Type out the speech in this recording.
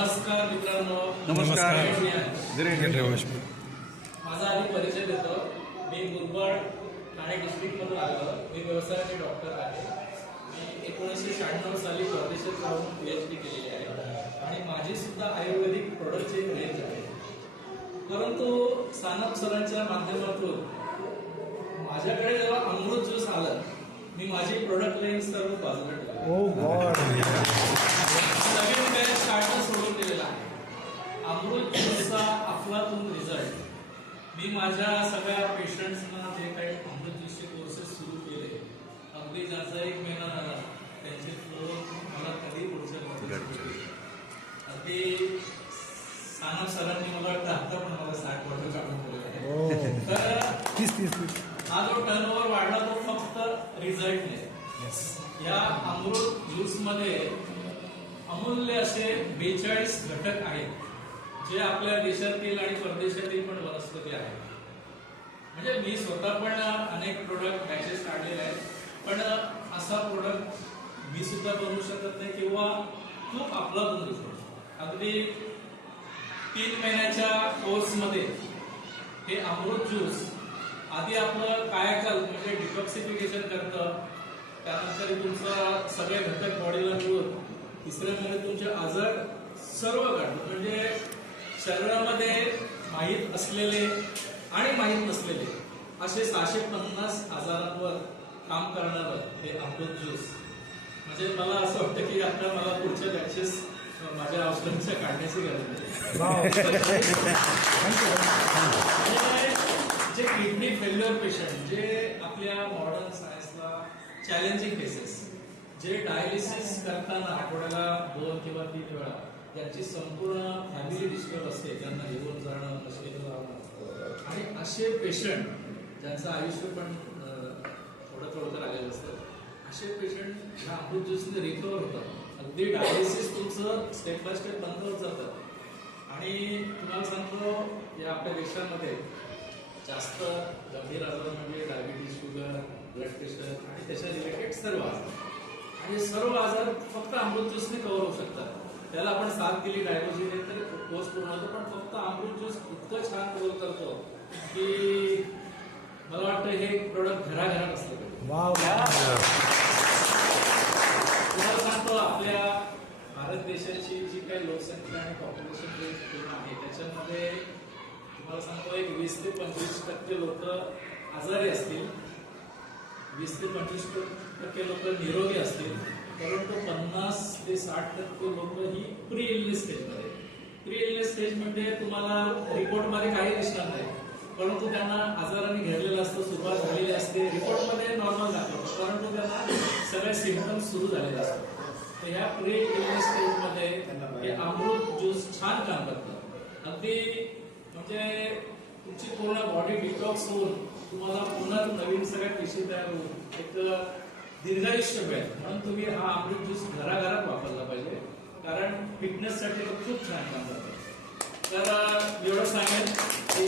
नमस्कार मित्रांनो. नमस्कार. माझा आधी परिचय देतो. मी मुरबाड ठाणे डिस्ट्रिक्टमधून आलो मी व्यवसायाचे डॉक्टर आहे. मी एकोणीसशे शहाण्णव साली परदेशात राहून पी एच डी केलेली आहे. आणि माझी सुद्धा आयुर्वेदिक प्रोडक्टची रेंज आहे. परंतु सानप सरांच्या माध्यमातून माझ्याकडे जेव्हा अमृत ज्यूस आलं मी माझी प्रोडक्ट रेंज सर्व बाजूला मी माझ्या सगळ्या पेशंट्सना जे काही अमृत ज्यूसचे कोर्सेस सुरू केले अगदी ज्याचा एक महिना झाला त्यांचे फ्लो मला कधी पुढच्या अगदी सानप सरांनी मला वाटतं आता पण मला साठ वर्ष काढून ओ आहे तर हा जो टर्नओव्हर वाढला तो फक्त रिझल्टने या अमृत ज्यूसमध्ये अमूल्य असे बेचाळीस घटक आहेत. जे आपल्या देशातील आणि परदेशातील पण वनस्पती आहेत. म्हणजे मी स्वतः पण अनेक प्रोडक्ट बॅचेस काढलेले आहेत. पण असा प्रोडक्ट मी सुद्धा बनवू शकत नाही किंवा खूप आपला बनवू शकतो अगदी तीन महिन्याच्या कोर्समध्ये हे अमृत ज्यूस आधी आपलं कायाकल्प म्हणजे डिटॉक्सिफिकेशन करतं. त्यानंतर तुमचा सगळे घटक बॉडीला मिळून तिसऱ्या महिन्यात तुमचे आजार सर्व काढतो म्हणजे शरीरामध्ये माहीत असलेले आणि माहीत नसलेले असे सहाशे पन्नास आजारांवर काम करणारं हे अमृत ज्यूस. म्हणजे मला असं वाटतं की आता मला पुढच्या बॅचेस माझ्या औषधांच्या काढण्याची गरज नाही. जे किडनी फेल्युअर पेशंट जे आपल्या मॉडर्न सायन्सला चॅलेंजिंग केसेस जे डायलिसिस करताना आठवड्याला दोन किंवा तीन वेळा ज्यांची संपूर्ण फॅमिली डिस्टर्ब असते त्यांना घेऊन जाणं कशेला जाणं आणि असे पेशंट ज्यांचं आयुष्य पण थोडं थोडं तर आलेलं असतं असे पेशंट ह्या अमृत ज्यूसने रिकवर होतात. अगदी डायलिसिस तुमचं स्टेप बाय स्टेप बंद होत जातं. आणि तुम्हाला सांगतो या आपल्या देशामध्ये जास्त गंभीर आजार म्हणजे डायबिटीज शुगर ब्लड प्रेशर आणि त्याच्या रिलेटेड सर्व आजार. आणि सर्व आजार फक्त अमृत ज्यूसने कव्हर होऊ शकतात. त्याला आपण साथ दिली डायबोजीने तर कोर्स पूर्ण होतो. पण फक्त अमृत ज्यूस इतकं छान कव्हर करतो की मला वाटतं हे प्रोडक्ट घराघरात असलं तुम्हाला सांगतो आपल्या भारत देशाची जी काही लोकसंख्या आणि पॉप्युलेशन रेट आहे त्याच्यामध्ये तुम्हाला सांगतो एक वीस ते पंचवीस टक्के लोक आजारी असतील. वीस ते पंचवीस टक्के लोक निरोगी असतील. परंतु पन्नास ते साठ टक्के लोक प्री इलनेस स्टेजमध्ये प्री इलनेस स्टेज म्हणजे तुम्हाला रिपोर्टमध्ये काही दिसणार नाही. परंतु त्यांना आजाराने घेरलेलं असतं सुरुवात झालेली असते. रिपोर्टमध्ये नॉर्मल दाखवतो परंतु त्यांना सगळे सिम्पटम्स सुरू झालेले असतात. तर ह्या प्री इलनेस स्टेजमध्ये हे अमृत ज्यूस छान काम करतं. अगदी म्हणजे तुमची पूर्ण बॉडी डिटॉक्स होऊन तुम्हाला पुन्हा नवीन सगळ्या पेशी तयार होऊन एक दीर्घायुष्य मिळेल. म्हणून तुम्ही हा अमृत ज्यूस घराघरात वापरला पाहिजे. कारण फिटनेससाठी तो खूप छान काम करतात. तर एवढं सांगेल की